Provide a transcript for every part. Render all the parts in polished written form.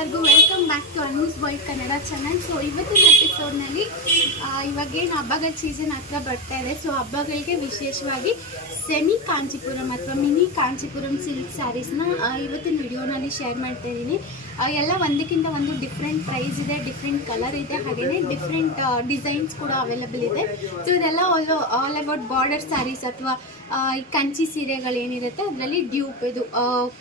ಎಲ್ಲರಿಗೂ welcome back to Anu's ಬಾಯ್ Kannada channel. So ಇವತ್ತಿನ ಎಪಿಸೋಡ್ನಲ್ಲಿ ಇವಾಗೇನು ಹಬ್ಬಗಳ ಸೀಸನ್ ಹತ್ರ ಬರ್ತಾ ಇದೆ. ಸೊ ಹಬ್ಬಗಳಿಗೆ ವಿಶೇಷವಾಗಿ ಸೆಮಿ ಕಾಂಚೀಪುರಂ ಅಥವಾ ಮಿನಿ ಕಾಂಚೀಪುರಂ ಸಿಲ್ಕ್ ಸ್ಯಾರೀಸ್ನ ಇವತ್ತಿನ ವಿಡಿಯೋನಲ್ಲಿ ಶೇರ್ ಮಾಡ್ತಾ ಇದ್ದೀನಿ. ಎಲ್ಲ ಒಂದಕ್ಕಿಂತ ಒಂದು ಡಿಫ್ರೆಂಟ್ ಪ್ರೈಸ್ ಇದೆ, ಡಿಫ್ರೆಂಟ್ ಕಲರ್ ಇದೆ, ಹಾಗೆಯೇ ಡಿಫ್ರೆಂಟ್ ಡಿಸೈನ್ಸ್ ಕೂಡ ಅವೈಲೇಬಲ್ ಇದೆ. ಸೊ ಇದೆಲ್ಲ ಆಲ್ ಅಬೌಟ್ ಬಾರ್ಡರ್ ಸ್ಯಾರೀಸ್ ಅಥವಾ ಈ ಕಂಚಿ ಸೀರೆಗಳೇನಿರುತ್ತೆ ಅದರಲ್ಲಿ ಡ್ಯೂಪ್, ಇದು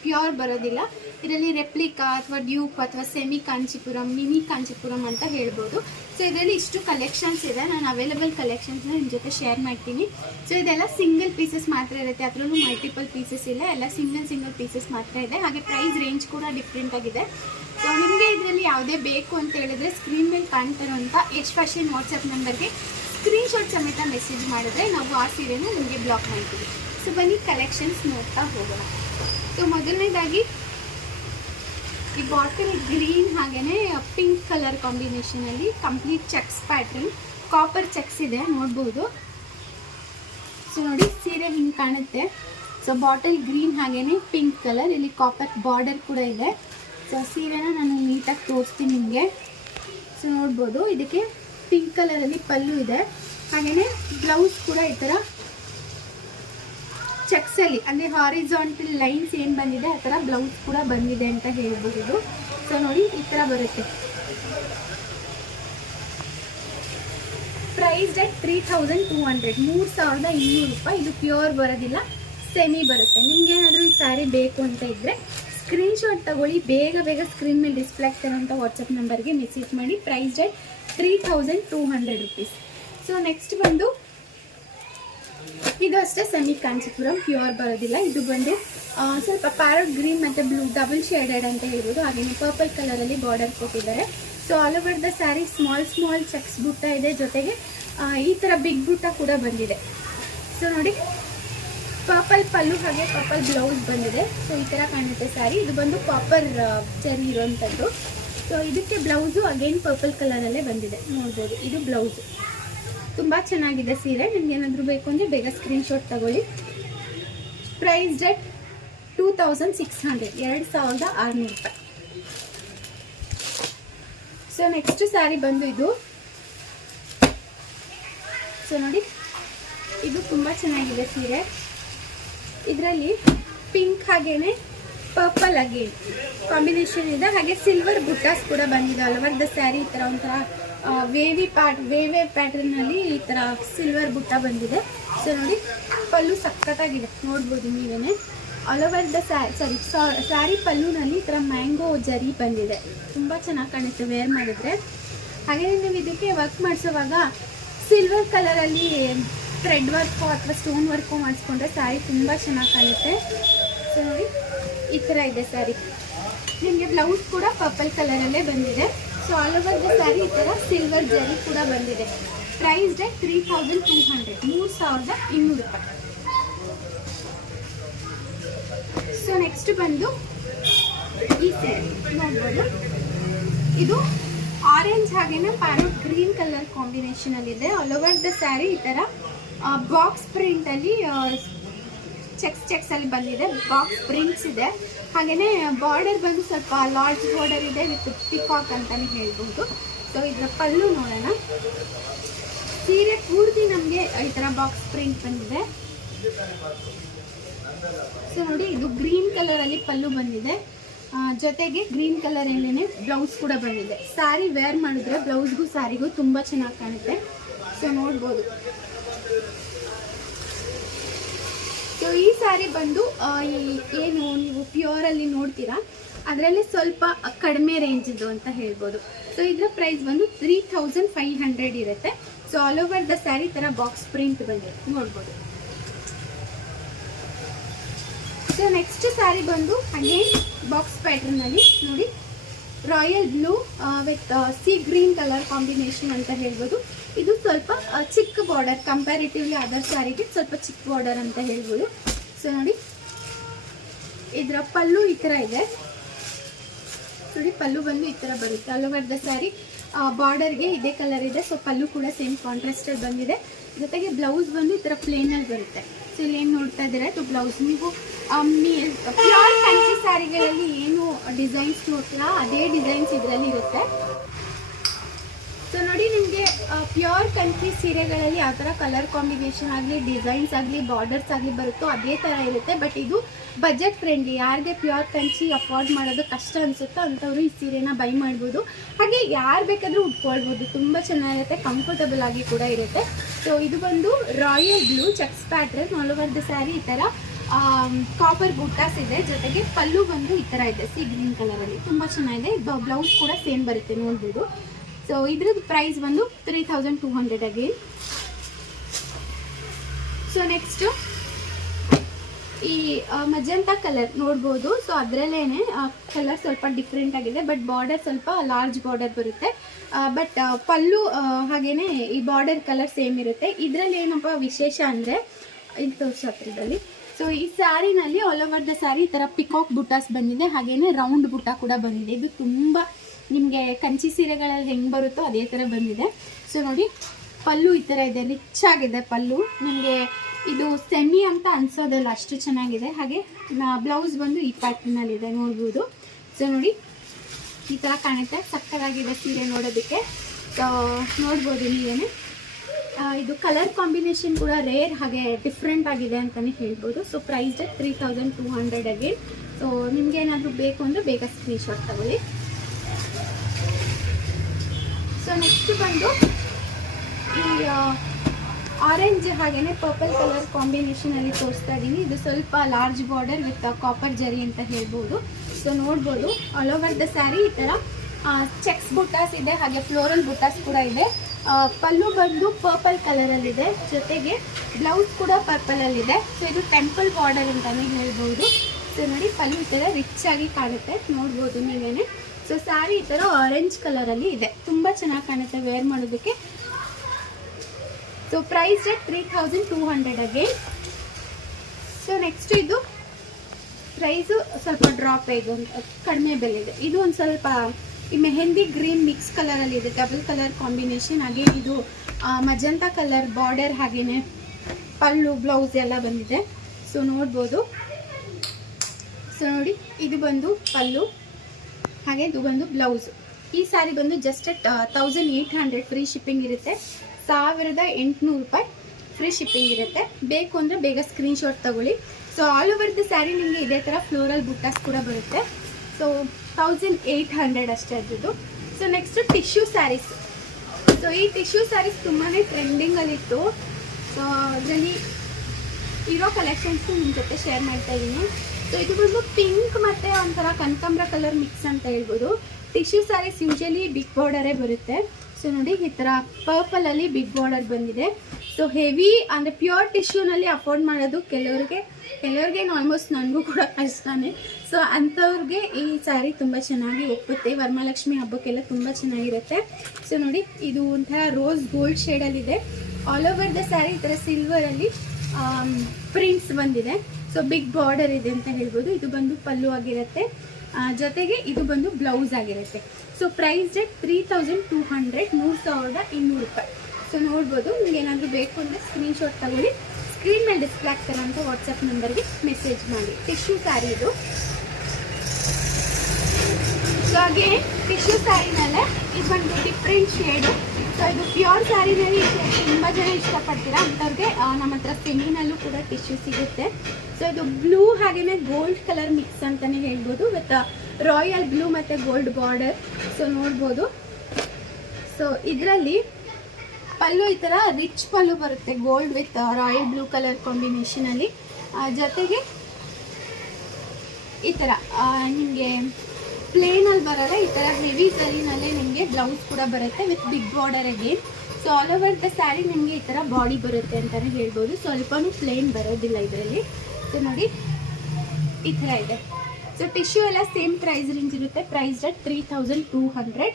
ಪ್ಯೂರ್ ಬರೋದಿಲ್ಲ. ಇದರಲ್ಲಿ ರೆಪ್ಲಿಕಾ ಅಥವಾ ಡ್ಯೂಪ್ ಅಥವಾ ಸೆಮಿ ಕಾಂಚೀಪುರಂ, ಮಿನಿ ಕಾಂಚೀಪುರಂ ಅಂತ ಹೇಳ್ಬೋದು. ಸೊ ಇದರಲ್ಲಿ ಇಷ್ಟು ಕಲೆಕ್ಷನ್ಸ್ ಇದೆ. ನಾನು ಅವೈಲೇಬಲ್ ಕಲೆಕ್ಷನ್ಸ್ನ ನಿಮ್ಮ ಜೊತೆ ಶೇರ್ ಮಾಡ್ತೀನಿ. ಸೊ ಇದೆಲ್ಲ ಸಿಂಗಲ್ ಪೀಸಸ್ ಮಾತ್ರ ಇರುತ್ತೆ, ಅದರಲ್ಲೂ ಮಲ್ಟಿಪಲ್ ಪೀಸಸ್ ಇಲ್ಲ, ಎಲ್ಲ ಸಿಂಗಲ್ ಪೀಸಸ್ ಮಾತ್ರ ಇದೆ. ಹಾಗೆ ಪ್ರೈಸ್ ರೇಂಜ್ ಕೂಡ ಡಿಫ್ರೆಂಟ್ ಆಗಿದೆ. ಸೊ ನಿಮಗೆ ಇದರಲ್ಲಿ ಯಾವುದೇ ಬೇಕು ಅಂತ ಹೇಳಿದ್ರೆ ಸ್ಕ್ರೀನ್ ಮೇಲೆ ಕಾಣ್ತಿರೋಂಥ ಯಶ್ ಫ್ಯಾಷನ್ ವಾಟ್ಸಪ್ ನಂಬರ್ಗೆ ಸ್ಕ್ರೀನ್ಶಾಟ್ ಸಮೇತ ಮೆಸೇಜ್ ಮಾಡಿದ್ರೆ ನಾವು ಆ ಸೀರೆನ ನಿಮಗೆ ಬ್ಲಾಕ್ ಮಾಡ್ತೀವಿ. ಸೊ ಬನ್ನಿ ಕಲೆಕ್ಷನ್ಸ್ ನೋಡ್ತಾ ಹೋಗೋಣ. ಸೊ ಮೊದಲನೇದಾಗಿ ಈ ಬಾಟಲ್ ಗ್ರೀನ್ ಹಾಗೆಯೇ ಪಿಂಕ್ ಕಲರ್ ಕಾಂಬಿನೇಷನಲ್ಲಿ complete checks pattern, copper checks ಇದೆ ನೋಡ್ಬೋದು. ಸೊ ನೋಡಿ ಸೀರೆ ಹಿಂಗೆ ಕಾಣುತ್ತೆ. ಸೊ ಬಾಟಲ್ ಗ್ರೀನ್ ಹಾಗೆಯೇ ಪಿಂಕ್ ಕಲರ್, ಇಲ್ಲಿ ಕಾಪರ್ ಬಾರ್ಡರ್ ಕೂಡ ಇದೆ. ಸೊ ಸೀರೆನ ನಾನು ನೀಟಾಗಿ ತೋರಿಸ್ತೀನಿ ನಿಮಗೆ. ಸೊ ನೋಡ್ಬೋದು ಇದಕ್ಕೆ ಪಿಂಕ್ ಕಲರಲ್ಲಿ ಪಲ್ಲು ಇದೆ, ಹಾಗೆಯೇ ಬ್ಲೌಸ್ ಕೂಡ ಈ ಥರ ಚೆಕ್ಸಲ್ಲಿ ಅಂದರೆ ಹಾರಿಜಾಂಟಲ್ ಲೈನ್ಸ್ ಏನು ಬಂದಿದೆ ಆ ಥರ ಬ್ಲೌಸ್ ಕೂಡ ಬಂದಿದೆ ಅಂತ ಹೇಳ್ಬೋದು. ಸೊ ನೋಡಿ ಈ ಥರ ಬರುತ್ತೆ. ಪ್ರೈಸ್ ಅಟ್ 3200, 3200 ರೂಪಾಯಿ. ಇದು ಪ್ಯೂರ್ ಬರೋದಿಲ್ಲ, ಸೆಮಿ ಬರುತ್ತೆ. ನಿಮ್ಗೆ ಏನಾದರೂ ಈ ಸ್ಯಾರಿ ಬೇಕು ಅಂತ ಇದ್ದರೆ ಸ್ಕ್ರೀನ್ಶಾಟ್ ತಗೊಳ್ಳಿ, ಬೇಗ ಸ್ಕ್ರೀನ್ ಮೇಲೆ ಡಿಸ್ಪ್ಲೇ ಆಗ್ತಾರಂಥ ವಾಟ್ಸಪ್ ನಂಬರ್ಗೆ ಮೆಸೇಜ್ ಮಾಡಿ. Price at 3200 rupees. So next ಬಂದು ಇದು ಅಷ್ಟೇ ಸೆಮಿ ಕಾಂಚೀಪುರಂ, ಪ್ಯೂರ್ ಬರೋದಿಲ್ಲ. ಇದು ಬಂದು ಸ್ವಲ್ಪ ಪ್ಯಾರಟ್ ಗ್ರೀನ್ ಮತ್ತು ಬ್ಲೂ ಡಬಲ್ ಶೇಡೆಡ್ ಅಂತ ಹೇಳ್ಬೋದು. ಹಾಗೆಯೇ ಪರ್ಪಲ್ ಕಲರಲ್ಲಿ ಬಾರ್ಡರ್ ಕೊಟ್ಟಿದ್ದಾರೆ. So all over the sari small cheques ಬುಟ್ಟ ಇದೆ, ಜೊತೆಗೆ ಈ ಥರ ಬಿಗ್ ಬುಟ್ಟ ಕೂಡ ಬಂದಿದೆ. ಸೊ ನೋಡಿ ಪರ್ಪಲ್ ಪಲ್ಲು ಹಾಗೆ ಪರ್ಪಲ್ ಬ್ಲೌಸ್ ಬಂದಿದೆ. ಸೊ ಈ ಥರ ಕಾಣುತ್ತೆ ಸ್ಯಾರಿ. ಇದು ಬಂದು ಕಾಪರ್ ಚೆರಿ ಇರೋವಂಥದ್ದು. ಸೊ ಇದಕ್ಕೆ ಬ್ಲೌಸು ಅಗೇನ್ ಪರ್ಪಲ್ ಕಲರಲ್ಲೇ ಬಂದಿದೆ ನೋಡ್ಬೋದು. ಇದು ಬ್ಲೌಸು ತುಂಬ ಚೆನ್ನಾಗಿದೆ ಸೀರೆ. ನಿಮ್ಗೆ ಏನಾದರೂ ಬೇಕು ಅಂದರೆ ಬೇಗ ಸ್ಕ್ರೀನ್ಶಾಟ್ ತಗೊಳ್ಳಿ. ಪ್ರೈಸ್ ಅಟ್ 2600, 2600 ರೂಪಾಯಿ. ಸೊ ನೆಕ್ಸ್ಟ್ ಸ್ಯಾರಿ ಬಂದು ಇದು. ಸೊ ನೋಡಿ ಇದು ತುಂಬ ಚೆನ್ನಾಗಿದೆ ಸೀರೆ. ಇದರಲ್ಲಿ ಪಿಂಕ್ ಹಾಗೇನೆ ಪರ್ಪಲ್ ಅಗೇನ್ ಕಾಂಬಿನೇಷನ್ ಇದೆ, ಹಾಗೆ ಸಿಲ್ವರ್ ಬುಟ್ಟಾಸ್ ಕೂಡ ಬಂದಿದೆ. ಆಲ್ ಓವರ್ ದ ಸ್ಯಾರಿ ಈ ಥರ ಒಂಥರ ವೇವ್ ಪ್ಯಾಟರ್ನಲ್ಲಿ ಈ ಥರ ಸಿಲ್ವರ್ ಬುಟ್ಟ ಬಂದಿದೆ. ಸೊ ನೋಡಿ ಪಲ್ಲು ಸಖತ್ತಾಗಿದೆ ನೋಡ್ಬೋದು ನೀವೇನೆ. ಆಲ್ ಓವರ್ ದ ಸ್ಯಾರಿ ಪಲ್ಲುನಲ್ಲಿ ಈ ಥರ ಮ್ಯಾಂಗೋ ಜರಿ ಬಂದಿದೆ, ತುಂಬ ಚೆನ್ನಾಗಿ ಕಾಣುತ್ತೆ ವೇರ್ ಮಾಡಿದರೆ. ಹಾಗೆ ನೀವು ಇದಕ್ಕೆ ವರ್ಕ್ ಮಾಡಿಸೋವಾಗ ಸಿಲ್ವರ್ ಕಲರಲ್ಲಿ ಥ್ರೆಡ್ ವರ್ಕು ಅಥವಾ ಸ್ಟೋನ್ ವರ್ಕು ಮಾಡಿಸ್ಕೊಂಡ್ರೆ ಸ್ಯಾರಿ ತುಂಬ ಚೆನ್ನಾಗಿ ಕಾಣುತ್ತೆ. ಸೊ ನೋಡಿ ಈ ಥರ ಇದೆ ಸ್ಯಾರಿ. ನಿಮಗೆ ಬ್ಲೌಸ್ ಕೂಡ ಪರ್ಪಲ್ ಕಲರಲ್ಲೇ ಬಂದಿದೆ. So all over the saree ಈ ಥರ ಸಿಲ್ವರ್ ಜರಿ ಕೂಡ ಬಂದಿದೆ. ಪ್ರೈಸ್ ಅಟ್ 3200, 3200 ರೂಪಾಯಿ. ಸೊ ನೆಕ್ಸ್ಟ್ ಬಂದು ಈ ಸೀರೆ ನೋಡ್ಬೋದು. ಇದು ಆರೆಂಜ್ ಹಾಗೇನೆ ಪ್ಯಾರೋಟ್ ಗ್ರೀನ್ ಕಲರ್ ಕಾಂಬಿನೇಷನಲ್ಲಿದೆ. ಆಲ್ ಓವರ್ ದ ಸ್ಯಾರಿ ಈ ಥರ ಬಾಕ್ಸ್ ಪ್ರಿಂಟಲ್ಲಿ ಚೆಕ್ಸ್ ಅಲ್ಲಿ ಬಂದಿದೆ. ಬಾಕ್ಸ್ ಪ್ರಿಂಟ್ಸ್ ಇದೆ, ಹಾಗೆಯೇ ಬಾರ್ಡರ್ ಬಂದು ಸ್ವಲ್ಪ ಲಾರ್ಜ್ ಬಾರ್ಡರ್ ಇದೆ ವಿತ್ ಪಿಕಾಕ್ ಅಂತಲೇ ಹೇಳ್ಬೋದು. ಸೊ ಇದರ ಪಲ್ಲು ನೋಡೋಣ. ಸೀರೆ ಪೂರ್ತಿ ನಮಗೆ ಈ ಥರ ಬಾಕ್ಸ್ ಪ್ರಿಂಟ್ ಬಂದಿದೆ. ಸೊ ನೋಡಿ ಇದು ಗ್ರೀನ್ ಕಲರಲ್ಲಿ ಪಲ್ಲು ಬಂದಿದೆ, ಜೊತೆಗೆ ಗ್ರೀನ್ ಕಲರ್ ಏನೇನೆ ಬ್ಲೌಸ್ ಕೂಡ ಬಂದಿದೆ. ಸ್ಯಾರಿ ವೇರ್ ಮಾಡಿದ್ರೆ ಬ್ಲೌಸ್ಗೂ ಸ್ಯಾರಿಗೂ ತುಂಬ ಚೆನ್ನಾಗಿ ಕಾಣುತ್ತೆ. ಸೊ ನೋಡ್ಬೋದು. ಸೊ ಈ ಸ್ಯಾರಿ ಬಂದು ಏನು ನೀವು ಪ್ಯೂರಲ್ಲಿ ನೋಡ್ತೀರಾ ಅದರಲ್ಲಿ ಸ್ವಲ್ಪ ಕಡಿಮೆ ರೇಂಜಿದ್ದು ಅಂತ ಹೇಳ್ಬೋದು. ಸೊ ಇದರ ಪ್ರೈಸ್ ಬಂದು 3500 ಇರುತ್ತೆ. So all over the sari ಥರ ಬಾಕ್ಸ್ ಪ್ರಿಂಟ್ ಬಂದಿದೆ ನೋಡ್ಬೋದು. ಸೊ ನೆಕ್ಸ್ಟ್ ಸ್ಯಾರಿ ಬಂದು ಅಗೇನ್ ಬಾಕ್ಸ್ ಪ್ಯಾಟರ್ನಲ್ಲಿ ನೋಡಿ, royal blue with C green colour combination ಅಂತ ಹೇಳ್ಬೋದು. ಇದು ಸ್ವಲ್ಪ ಚಿಕ್ಕ ಬಾರ್ಡರ್, ಕಂಪ್ಯಾರಿಟಿವ್ಲಿ ಅದರ್ ಸ್ಯಾರಿಗೆ ಸ್ವಲ್ಪ ಚಿಕ್ಕ ಬಾರ್ಡರ್ ಅಂತ ಹೇಳ್ಬೋದು. ಸೊ ನೋಡಿ ಇದರ ಪಲ್ಲು ಈ ಥರ ಇದೆ. ನೋಡಿ ಪಲ್ಲು ಬಂದು ಈ ಥರ ಬರುತ್ತೆ. ಆಲ್ ಓವರ್ ದ ಸ್ಯಾರಿ ಬಾರ್ಡರ್ಗೆ ಇದೇ ಕಲರ್ ಇದೆ. ಸೊ ಪಲ್ಲು ಕೂಡ ಸೇಮ್ ಕಾಂಟ್ರಾಸ್ಟಲ್ಲಿ ಬಂದಿದೆ. ಜೊತೆಗೆ ಬ್ಲೌಸ್ ಬಂದು ಈ ಥರ ಪ್ಲೇನಲ್ಲಿ ಬರುತ್ತೆ. ಸೊ ಇಲ್ಲಿ ಏನು ನೋಡ್ತಾ ಇದ್ದೀರಾ ಇದು ಬ್ಲೌಸ್. ನೀವು ಪ್ಯೂರ್ ಫ್ಯಾನ್ಸಿ ಸ್ಯಾರಿಗಳಲ್ಲಿ ಏನು ಡಿಸೈನ್ಸ್ ನೋಡ್ತೀರಾ ಅದೇ ಡಿಸೈನ್ಸ್ ಇದರಲ್ಲಿ ಇರುತ್ತೆ. ಸೊ ನೋಡಿ, ನಿಮಗೆ ಪ್ಯೂರ್ ಕಂಚಿ ಸೀರೆಗಳಲ್ಲಿ ಯಾವ ಥರ ಕಲರ್ ಕಾಂಬಿನೇಷನ್ ಆಗಲಿ, ಡಿಸೈನ್ಸ್ ಆಗಲಿ, ಬಾರ್ಡರ್ಸ್ ಆಗಲಿ ಬರುತ್ತೋ ಅದೇ ಥರ ಇರುತ್ತೆ. ಬಟ್ ಇದು ಬಜೆಟ್ ಫ್ರೆಂಡ್ಲಿ. ಯಾರಿಗೆ ಪ್ಯೂರ್ ಕಂಚಿ ಅಫೋರ್ಡ್ ಮಾಡೋದು ಕಷ್ಟ ಅನಿಸುತ್ತೋ ಅಂಥವ್ರು ಈ ಸೀರೆನ ಬೈ ಮಾಡ್ಬೋದು. ಹಾಗೆ ಯಾರು ಬೇಕಾದರೂ ಉಟ್ಕೊಳ್ಬೋದು. ತುಂಬ ಚೆನ್ನಾಗಿರುತ್ತೆ, ಕಂಫರ್ಟಬಲ್ ಆಗಿ ಕೂಡ ಇರುತ್ತೆ. ಸೊ ಇದು ಬಂದು royal blue cheques pattern. All over the saree ಈ ಥರ ಕಾಪರ್ ಬುಟ್ಟಾಸ್ ಇದೆ. ಜೊತೆಗೆ ಪಲ್ಲು ಬಂದು ಈ ಥರ ಇದೆ, ಸಿ ಗ್ರೀನ್ ಕಲರಲ್ಲಿ. ತುಂಬ ಚೆನ್ನಾಗಿದೆ. ಬ್ಲೌಸ್ ಕೂಡ ಸೇಮ್ ಬರುತ್ತೆ, ನೋಡ್ಬೋದು. ಸೊ ಇದ್ರದ್ದು ಪ್ರೈಸ್ ಬಂದು 3200 ಅಗೇನ್. ಸೊ ನೆಕ್ಸ್ಟು ಈ ಮಜಂತಾ ಕಲರ್ ನೋಡ್ಬೋದು. ಸೊ ಅದರಲ್ಲೇ ಕಲರ್ ಸ್ವಲ್ಪ ಡಿಫ್ರೆಂಟ್ ಆಗಿದೆ, ಬಟ್ ಬಾರ್ಡರ್ ಸ್ವಲ್ಪ ಲಾರ್ಜ್ ಬಾರ್ಡರ್ ಬರುತ್ತೆ. ಬಟ್ ಪಲ್ಲು ಹಾಗೇನೆ ಈ ಬಾರ್ಡರ್ ಕಲರ್ ಸೇಮ್ ಇರುತ್ತೆ. ಇದರಲ್ಲಿ ಏನಪ್ಪ ವಿಶೇಷ ಅಂದರೆ ಇಲ್ಲಿ ತೋರಿಸೋದ್ರಲ್ಲಿ, ಸೊ ಈ ಸ್ಯಾರಿನಲ್ಲಿ ಆಲ್ ಓವರ್ ದ ಸ್ಯಾರಿ ಈ ಥರ ಪಿಕಾಕ್ ಬುಟ್ಟಾಸ್ ಬಂದಿದೆ, ಹಾಗೇನೆ ರೌಂಡ್ ಬುಟ್ಟ ಕೂಡ ಬಂದಿದೆ. ಇದು ತುಂಬ ನಿಮಗೆ ಕಂಚಿ ಸೀರೆಗಳಲ್ಲಿ ಹೆಂಗೆ ಬರುತ್ತೋ ಅದೇ ಥರ ಬಂದಿದೆ. ಸೊ ನೋಡಿ, ಪಲ್ಲು ಈ ಥರ ಇದೆ, ರಿಚ್ ಆಗಿದೆ ಪಲ್ಲು. ನಿಮಗೆ ಇದು ಸೆಮಿ ಅಂತ ಅನ್ಸೋದಲ್ಲ, ಅಷ್ಟು ಚೆನ್ನಾಗಿದೆ. ಹಾಗೆ ಬ್ಲೌಸ್ ಬಂದು ಈ ಪ್ಯಾಟರ್ನಲ್ಲಿದೆ, ನೋಡ್ಬೋದು. ಸೊ ನೋಡಿ, ಈ ಥರ ಕಾಣುತ್ತೆ, ಸಕ್ಕತ್ತಾಗಿದೆ ಸೀರೆ ನೋಡೋದಕ್ಕೆ. ಸೊ ನೋಡ್ಬೋದು ನೀವೇನೆ. ಇದು ಕಲರ್ ಕಾಂಬಿನೇಷನ್ ಕೂಡ ರೇರ್, ಹಾಗೆ ಡಿಫ್ರೆಂಟ್ ಆಗಿದೆ ಅಂತಲೇ ಹೇಳ್ಬೋದು. So price 3200 again. ಸೊ ನಿಮ್ಗೆ ಏನಾದರೂ ಬೇಕು ಅಂದರೆ ಬೇಗ ಸ್ಕ್ರೀನ್ಶಾಟ್ ತಗೊಳ್ಳಿ. ಸೊ ನೆಕ್ಸ್ಟ್ ಬಂದು ಈ ಆರೆಂಜ್ ಹಾಗೆಯೇ ಪರ್ಪಲ್ ಕಲರ್ ಕಾಂಬಿನೇಷನಲ್ಲಿ ತೋರಿಸ್ತಾ ಇದ್ದೀನಿ. ಇದು ಸ್ವಲ್ಪ ಲಾರ್ಜ್ ಬಾರ್ಡರ್ ವಿತ್ ಕಾಪರ್ ಜರಿ ಅಂತ ಹೇಳ್ಬೋದು. ಸೊ ನೋಡ್ಬೋದು, ಆಲ್ ಓವರ್ ದ ಸ್ಯಾರಿ ಈ ಥರ ಚೆಕ್ಸ್ ಬುಟ್ಟಾಸ್ ಇದೆ, ಹಾಗೆ ಫ್ಲೋರಲ್ ಬುಟ್ಟಾಸ್ ಕೂಡ ಇದೆ. ಪಲ್ಲು ಬಂದು ಪರ್ಪಲ್ ಕಲರಲ್ಲಿದೆ, ಜೊತೆಗೆ ಬ್ಲೌಸ್ ಕೂಡ ಪರ್ಪಲಲ್ಲಿದೆ. ಸೊ ಇದು ಟೆಂಪಲ್ ಬಾರ್ಡರ್ ಅಂತಲೇ ಹೇಳ್ಬೋದು. ಸೊ ನೋಡಿ, ಪಲ್ಲು ಈ ಥರ ರಿಚ್ ಆಗಿ ಕಾಣುತ್ತೆ, ನೋಡ್ಬೋದು ನೀವೇನೆ. ಸೊ ಸ್ಯಾರಿ ಈ ಥರ ಆರೆಂಜ್ ಕಲರಲ್ಲಿ ಇದೆ, ತುಂಬ ಚೆನ್ನಾಗಿ ಕಾಣುತ್ತೆ ವೇರ್ ಮಾಡೋದಕ್ಕೆ. So price 3200 again. So next ಇದು ಪ್ರೈಸು ಸ್ವಲ್ಪ ಡ್ರಾಪ್ ಇದೆ, ಕಡಿಮೆ ಬೆಲೆ ಇದೆ. ಇದು ಒಂದು ಸ್ವಲ್ಪ ಈ ಮೆಹಂದಿ ಗ್ರೀನ್ ಮಿಕ್ಸ್ ಕಲರಲ್ಲಿ ಇದೆ, ಡಬಲ್ ಕಲರ್ ಕಾಂಬಿನೇಷನ್. ಹಾಗೆ ಇದು ಮಜಂತಾ ಕಲರ್ ಬಾರ್ಡರ್, ಹಾಗೇನೆ ಪಲ್ಲು ಬ್ಲೌಸ್ ಎಲ್ಲ ಬಂದಿದೆ. ಸೊ ನೋಡ್ಬೋದು. ಸೊ ನೋಡಿ, ಇದು ಬಂದು ಪಲ್ಲು, ಹಾಗೆ ಇದು ಬಂದು ಬ್ಲೌಸ್. ಈ ಸ್ಯಾರಿ ಬಂದು ಜಸ್ಟ್ 1800 ಫ್ರೀ ಶಿಪ್ಪಿಂಗ್ ಇರುತ್ತೆ. 1800 ರೂಪಾಯಿ ಫ್ರೀ ಶಿಪ್ಪಿಂಗ್ ಇರುತ್ತೆ. ಬೇಕು ಅಂದರೆ ಬೇಗ ಸ್ಕ್ರೀನ್ಶಾಟ್ ತಗೊಳ್ಳಿ. So all over the saree ನಿಮಗೆ ಇದೇ ಥರ ಫ್ಲೋರಲ್ ಬುಟ್ಟಾಸ್ ಕೂಡ ಬರುತ್ತೆ. ಸೊ 1800 ಅಷ್ಟೇ ಅದ್ರದ್ದು. So next tissue sarees. So ಈ ಟಿಶ್ಯೂ ಸ್ಯಾರೀಸ್ ತುಂಬಾ ಟ್ರೆಂಡಿಂಗಲ್ಲಿತ್ತು. ಸೊ ಅದರಲ್ಲಿ ಇರೋ ಕಲೆಕ್ಷನ್ಸ್ ನಿಮ್ಮ ಜೊತೆ ಶೇರ್ ಮಾಡ್ತಾ ಇದ್ದೀನಿ. ಸೊ ಇದು ಬಂದು ಪಿಂಕ್ ಮತ್ತು ಒಂಥರ ಕನಕಾಂಬರ ಕಲರ್ ಮಿಕ್ಸ್ ಅಂತ ಹೇಳ್ಬೋದು. ಟಿಶ್ಯೂ ಸ್ಯಾರೀಸ್ ಯೂಶಲಿ ಬಿಗ್ ಬಾರ್ಡರೇ ಬರುತ್ತೆ. ಸೊ ನೋಡಿ, ಈ ಥರ ಪರ್ಪಲಲ್ಲಿ ಬಿಗ್ ಬಾರ್ಡರ್ ಬಂದಿದೆ. ಸೊ ಹೆವಿ ಅಂದರೆ ಪ್ಯೂರ್ ಟಿಶ್ಯೂನಲ್ಲಿ ಅಫೋರ್ಡ್ ಮಾಡೋದು ಕೆಲವ್ರಿಗೆ ಆಲ್ಮೋಸ್ಟ್ ನನಗೂ ಕೂಡ ಕಷ್ಟನೇ. ಸೊ ಅಂಥವ್ರಿಗೆ ಈ ಸ್ಯಾರಿ ತುಂಬ ಚೆನ್ನಾಗಿ ಒಪ್ಪುತ್ತೆ. ವರಮಹಾಲಕ್ಷ್ಮಿ ಹಬ್ಬಕ್ಕೆಲ್ಲ ತುಂಬ ಚೆನ್ನಾಗಿರುತ್ತೆ. ಸೊ ನೋಡಿ, ಇದು ಒಂಥರ ರೋಸ್ ಗೋಲ್ಡ್ ಶೇಡಲ್ಲಿದೆ. ಆಲ್ ಓವರ್ ದ ಸ್ಯಾರಿ ಈ ಥರ ಸಿಲ್ವರಲ್ಲಿ ಪ್ರಿಂಟ್ಸ್ ಬಂದಿದೆ. ಸೊ ಬಿಗ್ ಬಾರ್ಡರ್ ಇದೆ ಅಂತ ಹೇಳ್ಬೋದು. ಇದು ಬಂದು ಪಲ್ಲು ಆಗಿರುತ್ತೆ, ಜೊತೆಗೆ ಇದು ಬಂದು ಬ್ಲೌಸ್ ಆಗಿರುತ್ತೆ. ಸೊ ಪ್ರೈಸ್ 3200, 3200 ರೂಪಾಯಿ. ಸೊ ನೋಡ್ಬೋದು, ನಿಮ್ಗೆ ಏನಾದರೂ ಬೇಕು ಅಂದರೆ ಸ್ಕ್ರೀನ್ಶಾಟ್ ತಗೊಳ್ಳಿ. ಸ್ಕ್ರೀನ್ ಮೇಲೆ ಡಿಸ್ಪ್ಲೇ ಆಗ್ತಾರಂತ ವಾಟ್ಸಪ್ ನಂಬರ್ಗೆ ಮೆಸೇಜ್ ಮಾಡಿ. ಟಿಶ್ಯೂ ಸ್ಯಾರಿ ಇದು. ಸೊ ಹಾಗೆ ಟಿಶ್ಯೂ ಸ್ಯಾರಿನಲ್ಲೇ ಇದು ಬಂದು ಡಿಫ್ರೆಂಟ್ ಶೇಡು. ಸೊ ಇದು ಪ್ಯೂರ್ ಸ್ಯಾರಿನಲ್ಲಿ ತುಂಬ ಜನ ಇಷ್ಟಪಡ್ತೀರಾ ಅಂಥವ್ರಿಗೆ ನಮ್ಮ ಹತ್ರ ಸೆಮಿನಲ್ಲೂ ಕೂಡ ಟಿಶ್ಯೂ ಸಿಗುತ್ತೆ. ಸೊ ಇದು ಬ್ಲೂ ಹಾಗೆಯೇ ಗೋಲ್ಡ್ ಕಲರ್ ಮಿಕ್ಸ್ ಅಂತಲೇ ಹೇಳ್ಬೋದು, ವಿತ್ ರಾಯಲ್ ಬ್ಲೂ ಮತ್ತು ಗೋಲ್ಡ್ ಬಾರ್ಡರ್. ಸೊ ನೋಡ್ಬೋದು. ಸೊ ಇದರಲ್ಲಿ ಪಲ್ಲು ಈ ಥರ ರಿಚ್ ಪಲ್ಲು ಬರುತ್ತೆ, gold with royal blue colour ಕಾಂಬಿನೇಷನಲ್ಲಿ. ಜೊತೆಗೆ ಈ ಥರ ನಿಮಗೆ ಪ್ಲೇನಲ್ಲಿ ಬರೋಲ್ಲ, ಈ ಥರ ಹೆವಿ ಜರಿನಲ್ಲೇ ನಿಮಗೆ ಬ್ಲೌಸ್ ಕೂಡ ಬರುತ್ತೆ with big border again. So all over the saree ನಿಮಗೆ ಈ ಥರ ಬಾಡಿ ಬರುತ್ತೆ ಅಂತಲೇ ಹೇಳ್ಬೋದು. ಸ್ವಲ್ಪನೂ ಪ್ಲೇನ್ ಬರೋದಿಲ್ಲ ಇದರಲ್ಲಿ. ಸೊ ನೋಡಿ, ಈ ಥರ ಇದೆ. ಸೊ ಟಿಶ್ಯೂ ಎಲ್ಲ ಸೇಮ್ ಪ್ರೈಸ್ ರೇಂಜ್ ಇರುತ್ತೆ. ಪ್ರೈಸ್ 3200.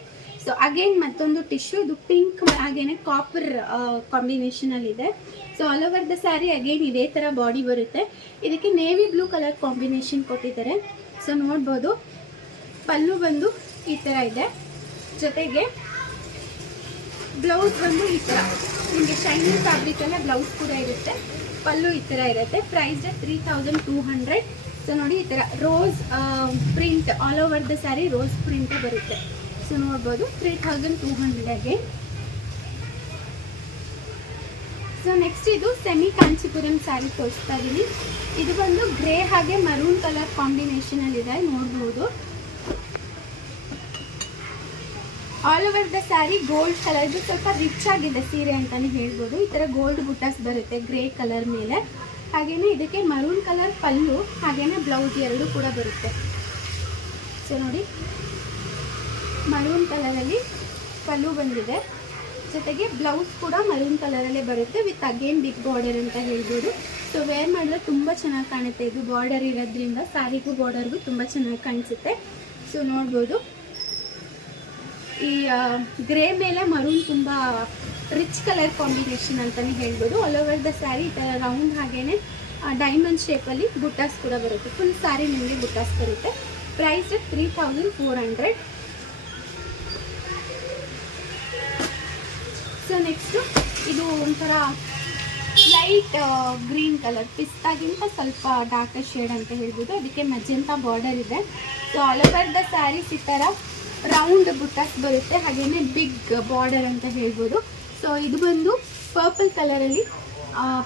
ಸೊ ಅಗೇನ್ ಮತ್ತೊಂದು ಟಿಶ್ಯೂ, ಇದು ಪಿಂಕ್ ಹಾಗೇನೆ ಕಾಪರ್ ಕಾಂಬಿನೇಷನಲ್ಲಿದೆ. So all over the saree again ಇದೇ ಥರ ಬಾಡಿ ಬರುತ್ತೆ. ಇದಕ್ಕೆ ನೇವಿ ಬ್ಲೂ ಕಲರ್ ಕಾಂಬಿನೇಷನ್ ಕೊಟ್ಟಿದ್ದಾರೆ. ಸೊ ನೋಡ್ಬೋದು, ಪಲ್ಲು ಬಂದು ಈ ಥರ ಇದೆ, ಜೊತೆಗೆ ಬ್ಲೌಸ್ ಬಂದು ಈ ಥರ ನಿಮಗೆ ಶೈನಿಂಗ್ ಫ್ಯಾಬ್ರಿಕಲ್ಲೇ ಬ್ಲೌಸ್ ಕೂಡ ಇರುತ್ತೆ. ಪಲ್ಲು ಈ ಥರ ಇರುತ್ತೆ. ಪ್ರೈಸ್ 3200. ಸೊ ನೋಡಿ ಈ ಥರ rose print all over the saree rose ಪ್ರಿಂಟೇ ಬರುತ್ತೆ. ಸೊ ನೋಡ್ಬೋದು 3200ಗೆ. ಸೊ ನೆಕ್ಸ್ಟ್ ಇದು ಸೆಮಿ ಕಾಂಚಿಪುರಂ ಸ್ಯಾರಿ ತೋರಿಸ್ತಾ ಇದ್ದೀನಿ. ಇದು ಬಂದು ಗ್ರೇ ಹಾಗೆ ಮರೂನ್ ಕಲರ್ ಕಾಂಬಿನೇಷನಲ್ಲಿ ಇದೆ, ನೋಡ್ಬೋದು. All over the sari gold colour, ಇದು ಸ್ವಲ್ಪ ರಿಚ್ ಆಗಿದೆ ಸೀರೆ ಅಂತಲೇ ಹೇಳ್ಬೋದು. ಈ ಥರ ಗೋಲ್ಡ್ ಬುಟಾಸ್ ಬರುತ್ತೆ ಗ್ರೇ ಕಲರ್ ಮೇಲೆ. ಹಾಗೆಯೇ ಇದಕ್ಕೆ ಮರೂನ್ ಕಲರ್ ಪಲ್ಲು, ಹಾಗೆಯೇ ಬ್ಲೌಸ್ ಎರಡೂ ಕೂಡ ಬರುತ್ತೆ. ಸೊ ನೋಡಿ ಮರೂನ್ ಕಲರಲ್ಲಿ ಪಲ್ಲು ಬಂದಿದೆ, ಜೊತೆಗೆ ಬ್ಲೌಸ್ ಕೂಡ ಮರೂನ್ ಕಲರಲ್ಲೇ ಬರುತ್ತೆ ವಿತ್ ಅಗೇನ್ ಬಿಗ್ ಬಾರ್ಡರ್ ಅಂತ ಹೇಳ್ಬೋದು. ಸೊ ವೇರ್ ಮಾಡಿದ್ರೆ ತುಂಬ ಚೆನ್ನಾಗಿ ಕಾಣುತ್ತೆ. ಇದು ಬಾರ್ಡರ್ ಇರೋದ್ರಿಂದ ಸ್ಯಾರಿಗೂ ಬಾರ್ಡರ್ಗೂ ತುಂಬ ಚೆನ್ನಾಗಿ ಕಾಣಿಸುತ್ತೆ. ಸೊ ನೋಡ್ಬೋದು ಈ ಗ್ರೇ ಮೇಲೆ ಮರೂನ್ ತುಂಬ ರಿಚ್ ಕಲರ್ ಕಾಂಬಿನೇಷನ್ ಅಂತಲೇ ಹೇಳ್ಬೋದು. ಆಲ್ ಓವರ್ ದ ಸ್ಯಾರಿ ಈ ಥರ ರೌಂಡ್ ಹಾಗೇನೆ ಡೈಮಂಡ್ ಶೇಪಲ್ಲಿ ಬುಟ್ಟಾಸ್ ಕೂಡ ಬರುತ್ತೆ. ಫುಲ್ ಸ್ಯಾರಿ ನಿಮಗೆ ಬುಟ್ಟಾಸ್ ಬರುತ್ತೆ. ಪ್ರೈಸ್ 3400. ಸೊ ನೆಕ್ಸ್ಟು ಇದು ಒಂಥರ ಲೈಟ್ ಗ್ರೀನ್ ಕಲರ್, ಪಿಸ್ತಾಗಿಂತ ಸ್ವಲ್ಪ ಡಾರ್ಕರ್ ಶೇಡ್ ಅಂತ ಹೇಳ್ಬೋದು. ಅದಕ್ಕೆ ಮಜೆಂಟಾ ಬಾರ್ಡರ್ ಇದೆ. So all over the sarees ಈ ಥರ ರೌಂಡ್ ಬುಟ್ಟಾಸ್ ಬರುತ್ತೆ, ಹಾಗೆಯೇ ಬಿಗ್ ಬಾರ್ಡರ್ ಅಂತ ಹೇಳ್ಬೋದು. ಸೊ ಇದು ಬಂದು ಪರ್ಪಲ್ ಕಲರಲ್ಲಿ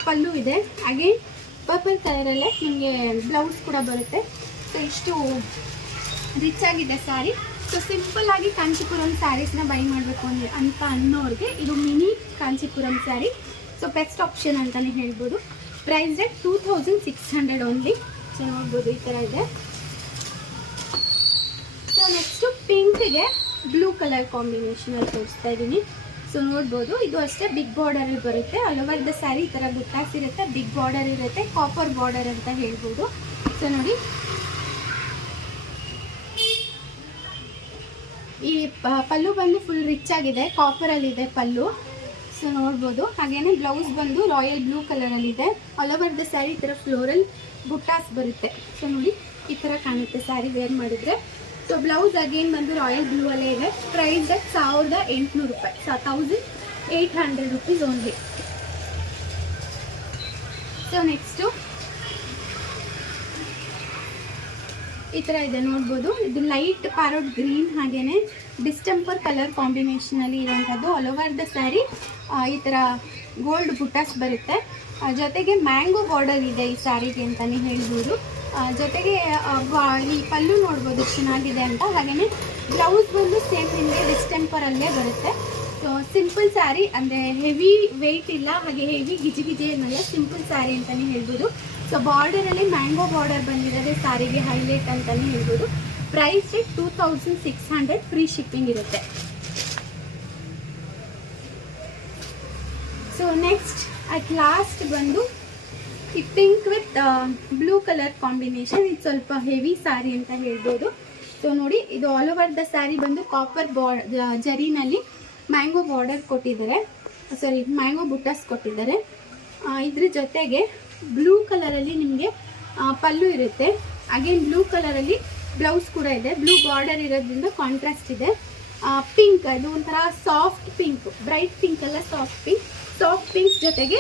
ಪಲ್ಲು ಇದೆ, ಹಾಗೆ ಪರ್ಪಲ್ ಕಲರಲ್ಲೇ ನಿಮಗೆ ಬ್ಲೌಸ್ ಕೂಡ ಬರುತ್ತೆ. ಸೊ ಇಷ್ಟು ರಿಚ್ ಆಗಿದೆ ಸ್ಯಾರಿ. ಸೊ ಸಿಂಪಲ್ ಆಗಿ ಕಾಂಚಿಪುರಂ ಸ್ಯಾರೀಸ್ನ ಬೈ ಮಾಡಬೇಕು ಅಂತ ಅನ್ನೋರಿಗೆ ಇದು mini Kanchipuram sari. So best option ಅಂತಲೇ ಹೇಳ್ಬೋದು. Price 2600 only. ಸೊ ನೋಡ್ಬೋದು ಈ ಥರ ಇದೆ. ಸೊ ನೆಕ್ಸ್ಟು ಪಿಂಕ್ಗೆ ಬ್ಲೂ ಕಲರ್ ಕಾಂಬಿನೇಷನಲ್ಲಿ ತೋರಿಸ್ತಾ ಇದ್ದೀನಿ. ಸೊ ನೋಡ್ಬೋದು ಇದು ಅಷ್ಟೇ ಬಿಗ್ ಬಾರ್ಡರಲ್ಲಿ ಬರುತ್ತೆ. ಆಲ್ ಓವರ್ ದ ಸ್ಯಾರಿ ಈ ಥರ ಬುಟ್ಟಾಸ್ ಇರುತ್ತೆ, ಬಿಗ್ ಬಾರ್ಡರ್ ಇರುತ್ತೆ, ಕಾಪರ್ ಬಾರ್ಡರ್ ಅಂತ ಹೇಳ್ಬೋದು. ಸೊ ನೋಡಿ ಈ ಪಲ್ಲು ಬಂದು ಫುಲ್ ರಿಚ್ ಆಗಿದೆ, ಕಾಪರಲ್ಲಿದೆ ಪಲ್ಲು. ಸೊ ನೋಡ್ಬೋದು. ಹಾಗೆಯೇ ಬ್ಲೌಸ್ ಬಂದು ರಾಯಲ್ ಬ್ಲೂ ಕಲರಲ್ಲಿದೆ. ಆಲ್ ಓವರ್ ದ ಸ್ಯಾರಿ ಈ ಥರ ಫ್ಲೋರಲ್ ಬುಟ್ಟಾಸ್ ಬರುತ್ತೆ. ಸೊ ನೋಡಿ ಈ ಥರ ಕಾಣುತ್ತೆ ಸ್ಯಾರಿ ವೇರ್ ಮಾಡಿದರೆ. ಸೊ ಬ್ಲೌಸ್ ಅಗೇನ್ ಬಂದು ರಾಯಲ್ ಬ್ಲೂ ಅಲ್ಲೇ ಇದೆ. ಪ್ರೈಸ್ 1800 ರೂಪಾಯಿ. 1800 ರುಪೀಸ್ ಓನ್ಲಿ. ಸೊ ನೆಕ್ಸ್ಟು ಈ ಥರ ಇದೆ, ನೋಡ್ಬೋದು. ಇದು ಲೈಟ್ ಪ್ಯಾರೋಟ್ ಗ್ರೀನ್ ಹಾಗೆಯೇ ಡಿಸ್ಟೆಂಪರ್ ಕಲರ್ ಕಾಂಬಿನೇಷನಲ್ಲಿ ಇರುವಂಥದ್ದು. ಆಲ್ ಓವರ್ ದ ಸ್ಯಾರಿ ಈ ಥರ ಗೋಲ್ಡ್ ಬುಟ್ಟಾಸ್ ಬರುತ್ತೆ. ಜೊತೆಗೆ ಮ್ಯಾಂಗೋ ಬಾರ್ಡರ್ ಇದೆ ಈ ಸ್ಯಾರಿಗೆ ಅಂತಲೇ ಹೇಳ್ಬೋದು. ಜೊತೆಗೆ ಈ ಪಲ್ಲು ನೋಡ್ಬೋದು ಚೆನ್ನಾಗಿದೆ ಅಂತ. ಹಾಗೆಯೇ ಬ್ಲೌಸ್ ಬಂದು ಸೇಮ್ ನಿಮಗೆ ಡಿಸ್ಟೆಂಪರಲ್ಲೇ ಬರುತ್ತೆ. ಸೊ ಸಿಂಪಲ್ ಸ್ಯಾರಿ, ಅಂದರೆ ಹೆವಿ ವೆಯ್ಟ್ ಇಲ್ಲ, ಹಾಗೆ ಹೆವಿ ಗಿಜಿ ಏನಲ್ಲ, ಸಿಂಪಲ್ ಸ್ಯಾರಿ ಅಂತಲೇ ಹೇಳ್ಬೋದು. ಸೊ ಬಾರ್ಡರಲ್ಲಿ ಮ್ಯಾಂಗೋ ಬಾರ್ಡರ್ ಬಂದಿರೋದೇ ಸ್ಯಾರಿಗೆ ಹೈಲೈಟ್ ಅಂತಲೇ ಹೇಳ್ಬೋದು. ಪ್ರೈಸ್ 2600, ಫ್ರೀ ಶಿಪ್ಪಿಂಗ್ ಇರುತ್ತೆ. ಸೊ ನೆಕ್ಸ್ಟ್ ಅಟ್ ಲಾಸ್ಟ್ ಬಂದು ಈ pink with blue colour combination. ಇದು ಸ್ವಲ್ಪ ಹೆವಿ ಸ್ಯಾರಿ ಅಂತ ಹೇಳ್ಬೋದು. ಸೊ ನೋಡಿ ಇದು ಆಲ್ ಓವರ್ ದ ಸ್ಯಾರಿ ಬಂದು ಕಾಪರ್ ಜರಿನಲ್ಲಿ ಮ್ಯಾಂಗೋ ಬಾರ್ಡರ್ ಕೊಟ್ಟಿದ್ದಾರೆ, ಸಾರಿ ಮ್ಯಾಂಗೋ ಬುಟ್ಟಾಸ್ ಕೊಟ್ಟಿದ್ದಾರೆ. ಇದ್ರ ಜೊತೆಗೆ ಬ್ಲೂ ಕಲರಲ್ಲಿ ನಿಮಗೆ ಪಲ್ಲು ಇರುತ್ತೆ, ಅಗೇನ್ ಬ್ಲೂ ಕಲರಲ್ಲಿ ಬ್ಲೌಸ್ ಕೂಡ ಇದೆ. ಬ್ಲೂ ಬಾರ್ಡರ್ ಇರೋದ್ರಿಂದ ಕಾಂಟ್ರಾಸ್ಟ್ ಇದೆ. ಪಿಂಕ್, ಇದು ಒಂಥರ ಸಾಫ್ಟ್ ಪಿಂಕ್, ಬ್ರೈಟ್ ಪಿಂಕ್ ಅಲ್ಲ, ಸಾಫ್ಟ್ ಪಿಂಕ್. ಸಾಫ್ಟ್ ಪಿಂಕ್ ಜೊತೆಗೆ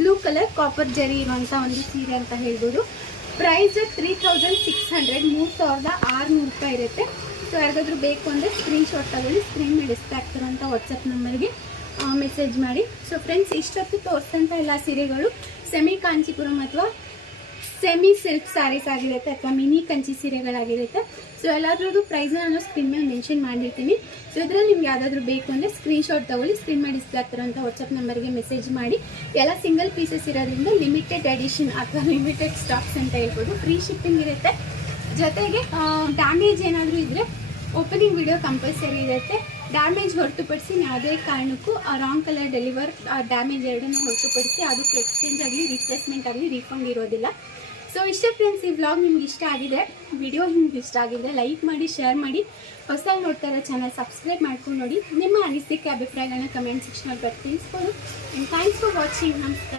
ಬ್ಲೂ ಕಲರ್ ಕಾಪರ್ ಜರಿ ಇರುವಂಥ ಒಂದು ಸೀರೆ ಅಂತ ಹೇಳ್ಬೋದು. ಪ್ರೈಸ್ 3600, 3600 ರೂಪಾಯಿ ಇರುತ್ತೆ. ಸೊ ಯಾರಿಗಾದ್ರೂ ಬೇಕು ಅಂದರೆ ಸ್ಕ್ರೀನ್ಶಾಟ್ ತಗೊಳ್ಳಿ, ಸ್ಕ್ರೀನ್ ಮೇಲೆ ಡಿಸ್ಪ್ಲೇ ಆಗ್ತಿರೋಂಥ ವಾಟ್ಸಪ್ ನಂಬರ್ಗೆ ಮೆಸೇಜ್ ಮಾಡಿ. ಸೊ ಫ್ರೆಂಡ್ಸ್, ಇಷ್ಟೊತ್ತು ತೋರಿಸಿದಂಥ ಎಲ್ಲ ಸೀರೆಗಳು ಸೆಮಿ ಕಾಂಚಿಪುರಂ ಅಥವಾ ಸೆಮಿ ಸಿಲ್ಕ್ ಸ್ಯಾರೀಸ್ ಆಗಿರುತ್ತೆ ಅಥವಾ ಮಿನಿ ಕಂಚಿ ಸೀರೆಗಳಾಗಿರುತ್ತೆ. ಸೊ ಎಲ್ಲಾದ್ರದ್ದು ಪ್ರೈಸ್ನ ನಾನು ಸ್ಕ್ರೀನ್ ಮೇಲೆ ಮೆನ್ಷನ್ ಮಾಡಿರ್ತೀನಿ. ಸೊ ಇದರಲ್ಲಿ ನಿಮ್ಗೆ ಯಾವುದಾದ್ರೂ ಬೇಕು ಅಂದರೆ ಸ್ಕ್ರೀನ್ಶಾಟ್ ತಗೊಳ್ಳಿ, ಸ್ಕ್ರೀನ್ ಮೇಲೆ ಡಿಸ್ಪ್ಲೇ ಆಗ್ತಿರೋಂಥ ವಾಟ್ಸಪ್ ನಂಬರ್ಗೆ ಮೆಸೇಜ್ ಮಾಡಿ. ಎಲ್ಲ ಸಿಂಗಲ್ ಪೀಸಸ್ ಇರೋದ್ರಿಂದ ಲಿಮಿಟೆಡ್ ಎಡಿಷನ್ ಅಥವಾ ಲಿಮಿಟೆಡ್ ಸ್ಟಾಕ್ಸ್ ಅಂತ ಹೇಳ್ಬೋದು. ಫ್ರೀ ಶಿಪ್ಪಿಂಗ್ ಇರುತ್ತೆ. ಜೊತೆಗೆ ಡ್ಯಾಮೇಜ್ ಏನಾದರೂ ಇದ್ದರೆ ಓಪನಿಂಗ್ ವಿಡಿಯೋ ಕಂಪಲ್ಸರಿ ಇರುತ್ತೆ. ಡ್ಯಾಮೇಜ್ ಹೊರತುಪಡಿಸಿ ಯಾವುದೇ ಕಾರಣಕ್ಕೂ ರಾಂಗ್ ಕಲರ್ ಡೆಲಿವರ್, ಡ್ಯಾಮೇಜ್ ಎರಡನ್ನೂ ಹೊರತುಪಡಿಸಿ ಅದಕ್ಕೆ ಎಕ್ಸ್ಚೇಂಜ್ ಆಗಲಿ ರಿಪ್ಲೇಸ್ಮೆಂಟ್ ಆಗಲಿ ರೀಫಂಡ್ ಇರೋದಿಲ್ಲ. ಸೊ ಇಷ್ಟೇ ಫ್ರೆಂಡ್ಸ್, ಈ ವ್ಲಾಗ್ ನಿಮ್ಗೆ ಇಷ್ಟ ಆಗಿದೆ, ವಿಡಿಯೋ ನಿಮ್ಗೆ ಇಷ್ಟ ಆಗಿದೆ, ಲೈಕ್ ಮಾಡಿ, ಶೇರ್ ಮಾಡಿ. ಹೊಸದಾಗಿ ನೋಡ್ತಾ ಇರೋ ಚಾನಲ್ ಸಬ್ಸ್ಕ್ರೈಬ್ ಮಾಡ್ಕೊಂಡು ನೋಡಿ. ನಿಮ್ಮ ಅನಿಸಿಕೆ ಅಭಿಪ್ರಾಯಗಳನ್ನ ಕಮೆಂಟ್ ಸೆಕ್ಷನಲ್ಲಿ ತಿಳಿಸ್ಬೋದು. And thanks for watching. ನಮಸ್ಕಾರ.